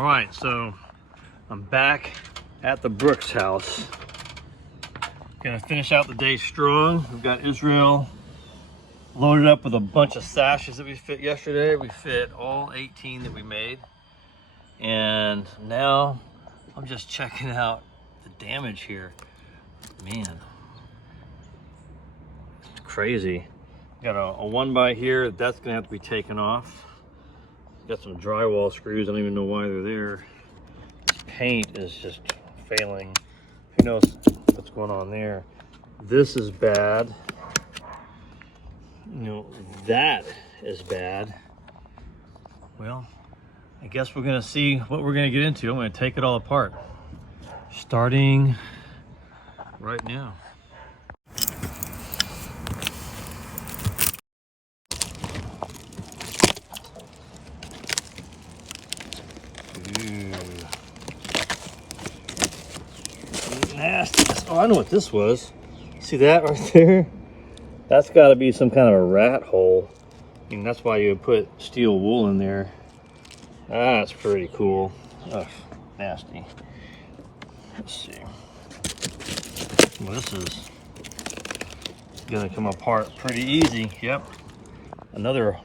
All right, so I'm back at the Brooks house. Gonna finish out the day strong. We've got Israel loaded up with a bunch of sashes that we fit yesterday. We fit all 18 that we made. And now I'm just checking out the damage here. Man, it's crazy. Got a one by here, that's gonna have to be taken off. Got some drywall screws, I don't even know why they're there. This paint is just failing. Who knows what's going on there. This is bad. You know, that is bad. Well, I guess we're gonna see what we're gonna get into. I'm gonna take it all apart. Starting right now. Nasty. Oh, I know what this was. See that right there? That's got to be some kind of a rat hole. I mean, that's why you would put steel wool in there. That's pretty cool. Ugh, nasty. Let's see. Well, this is gonna come apart pretty easy. Yep. Another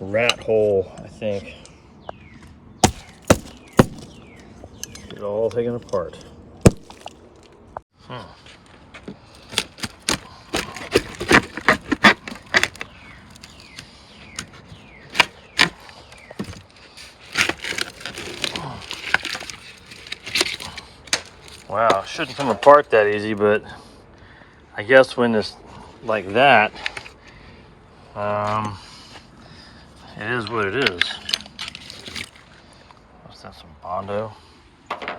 rat hole, I think. Get it all taken apart. Wow, it shouldn't come apart that easy, but I guess when it's like that, it is what it is. What's that, some Bondo? I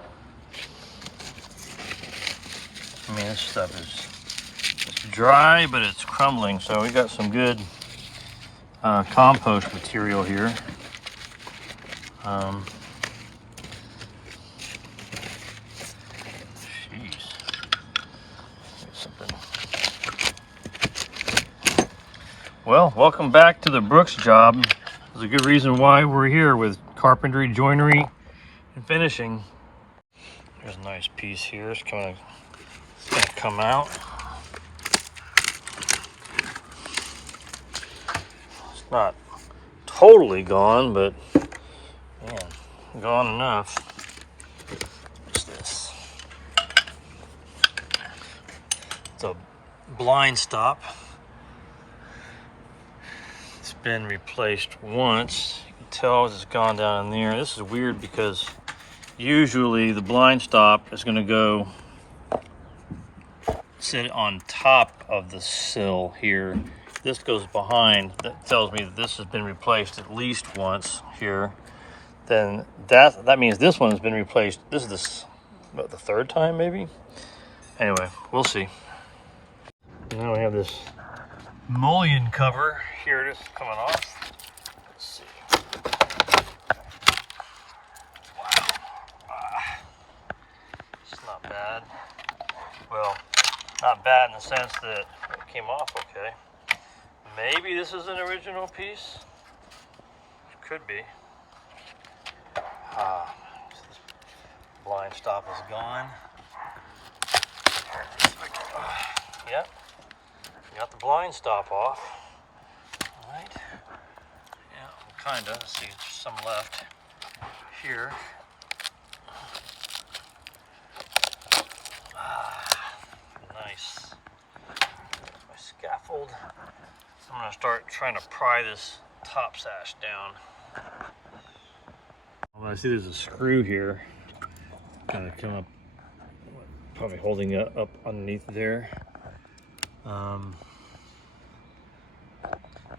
mean, this stuff is it's dry, but it's crumbling, so we got some good compost material here. Well, welcome back to the Brooks job. There's a good reason why we're here with carpentry, joinery, and finishing. There's a nice piece here. It's gonna come out. It's not totally gone, but man, gone enough. What's this? It's a blind stop. Been replaced once. You can tell it's gone down in there. This is weird because usually the blind stop is going to go sit on top of the sill here. This goes behind. That tells me that this has been replaced at least once here. Then that means this one has been replaced. This is the third time maybe. Anyway, we'll see. Now we have this mullion cover. Here it is coming off. Let's see. Wow. It's not bad. Well, not bad in the sense that it came off okay. Maybe this is an original piece. It could be. This blind stop is gone. Yep. Got the blind stop off. All right. Yeah, kinda. Let's see, there's some left here. Nice. My scaffold. I'm gonna start trying to pry this top sash down. Well, I see there's a screw here. Kind of come up, probably holding it up underneath there.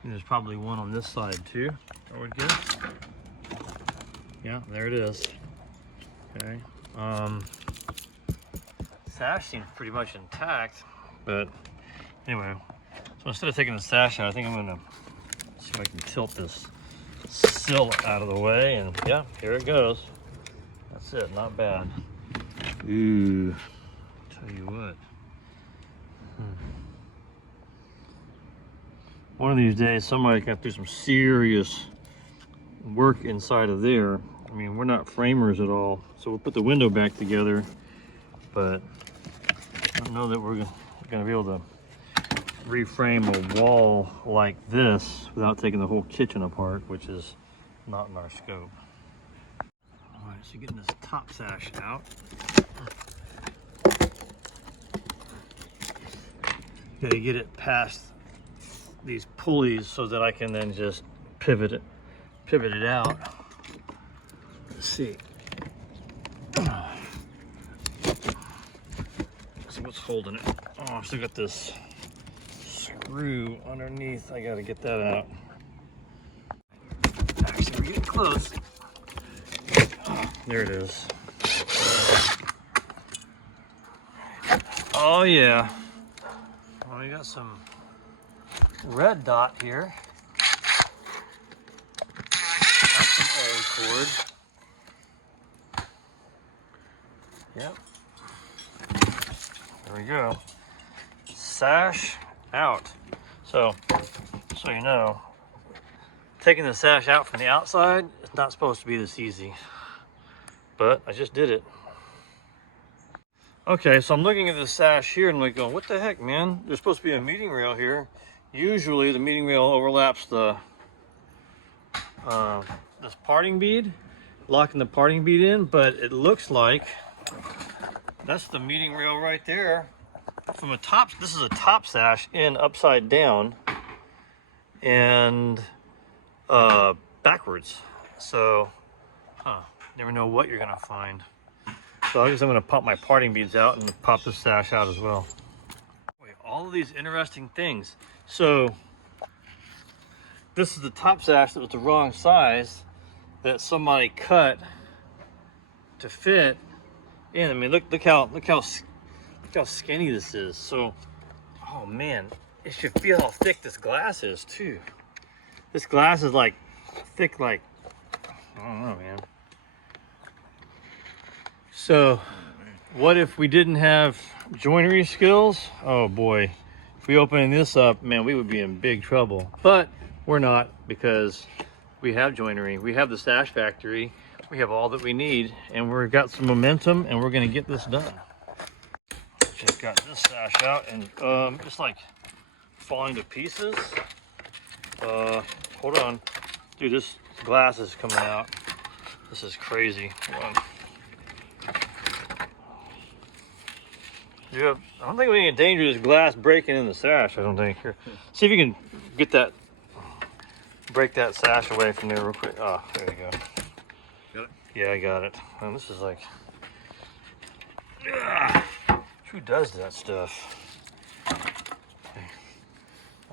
There's probably one on this side too, I would guess. Yeah, there it is. Okay. Sash seems pretty much intact, but anyway. So instead of taking the sash out, I think I'm gonna see if I can tilt this sill out of the way, and yeah, here it goes. That's it, not bad. Ooh, tell you what. One of these days, somebody's got to do some serious work inside of there. I mean, we're not framers at all, so we'll put the window back together, but I don't know that we're gonna be able to reframe a wall like this without taking the whole kitchen apart, which is not in our scope. All right, so getting this top sash out. Gotta get it past these pulleys so that I can then just pivot it out. Let's see. So what's holding it? Oh, I still got this screw underneath. I gotta get that out. Actually, we're getting close. There it is. Oh yeah. Well, we got some red dot here. That's some old cord. Yep. There we go. Sash out. So you know, taking the sash out from the outside, it's not supposed to be this easy. But I just did it. Okay, so I'm looking at the sash here and like going, what the heck, man? There's supposed to be a meeting rail here. Usually the meeting rail overlaps the this parting bead, locking the parting bead in, but it looks like that's the meeting rail right there. From a top, this is a top sash in upside down and backwards. So, never know what you're gonna find. So I guess I'm gonna pop my parting beads out and pop the sash out as well. Wait, all of these interesting things. So this is the top sash that was the wrong size that somebody cut to fit in. I mean, look how skinny this is. So, oh man, you should feel how thick this glass is too. This glass is like thick, like, I don't know, man. So what if we didn't have joinery skills? Oh boy, if we open this up, man, we would be in big trouble. But we're not, because we have joinery, we have the sash factory, we have all that we need, and we've got some momentum, and we're gonna get this done. Just got this sash out, and it's like falling to pieces. Hold on, dude, this glass is coming out. This is crazy. Hold on. I don't think we any danger of this glass breaking in the sash. I don't think. Here, see if you can get that, break that sash away from there real quick. Oh, there you go. Got it? Yeah, I got it. And this is like, who does that stuff?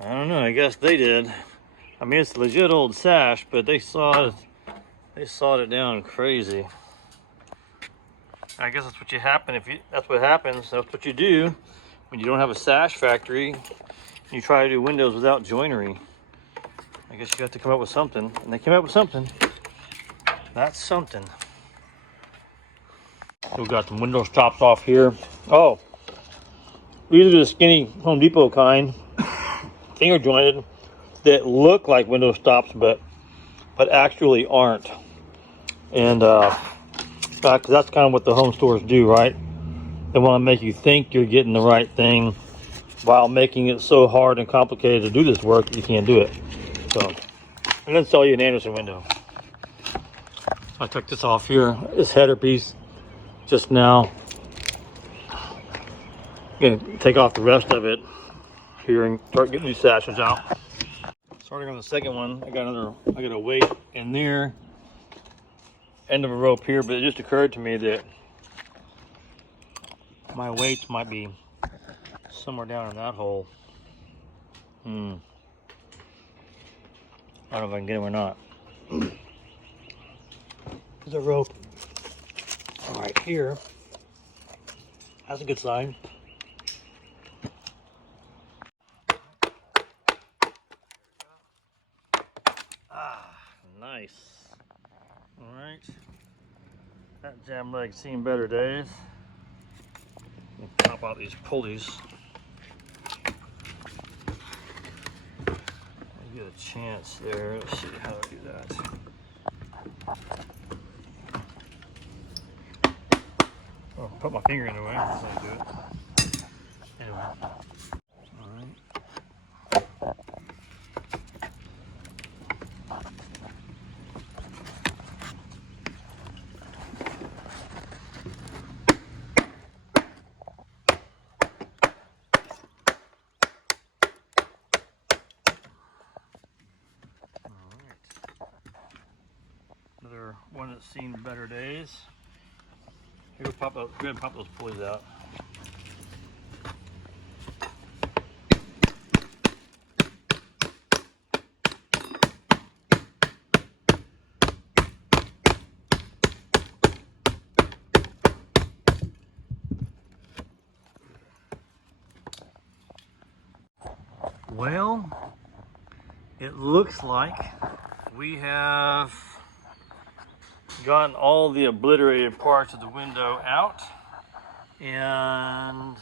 I don't know. I guess they did. I mean, it's a legit old sash, but they sawed it down crazy. I guess that's what that's what happens. That's what you do when you don't have a sash factory. You try to do windows without joinery. I guess you have to come up with something, and they came up with something. That's something. We've got some window stops off here. Oh, these are the skinny Home Depot kind, finger jointed, that look like window stops, but actually aren't. And because that's kind of what the home stores do, right? They want to make you think you're getting the right thing while making it so hard and complicated to do this work that you can't do it. So, and then sell you an Anderson window. I took this off here, this header piece, just now. I'm gonna take off the rest of it here and start getting these sashes out. Starting on the second one, I got a weight in there. End of a rope here, but it just occurred to me that my weights might be somewhere down in that hole. I don't know if I can get them or not. There's a rope right here. That's a good sign. Nice. All right. That jam leg's seen better days. We'll pop out these pulleys. I get a chance there. Let's see how to do that. put my finger in the way. That's how you do it. Anyway. All right. Another one that's seen better days. Here, go ahead and pop those pulleys out. Well, it looks like we have gotten all the obliterated parts of the window out and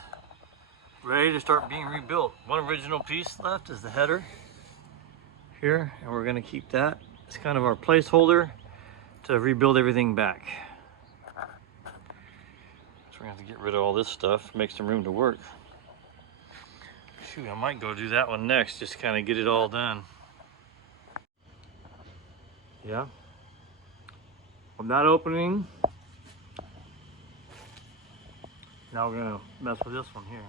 ready to start being rebuilt. One original piece left is the header here, and we're going to keep that. It's kind of our placeholder to rebuild everything back. So we're going to have to get rid of all this stuff, make some room to work. Shoot, I might go do that one next, just to kind of get it all done. Yeah. I'm not opening. Now we're gonna mess with this one here.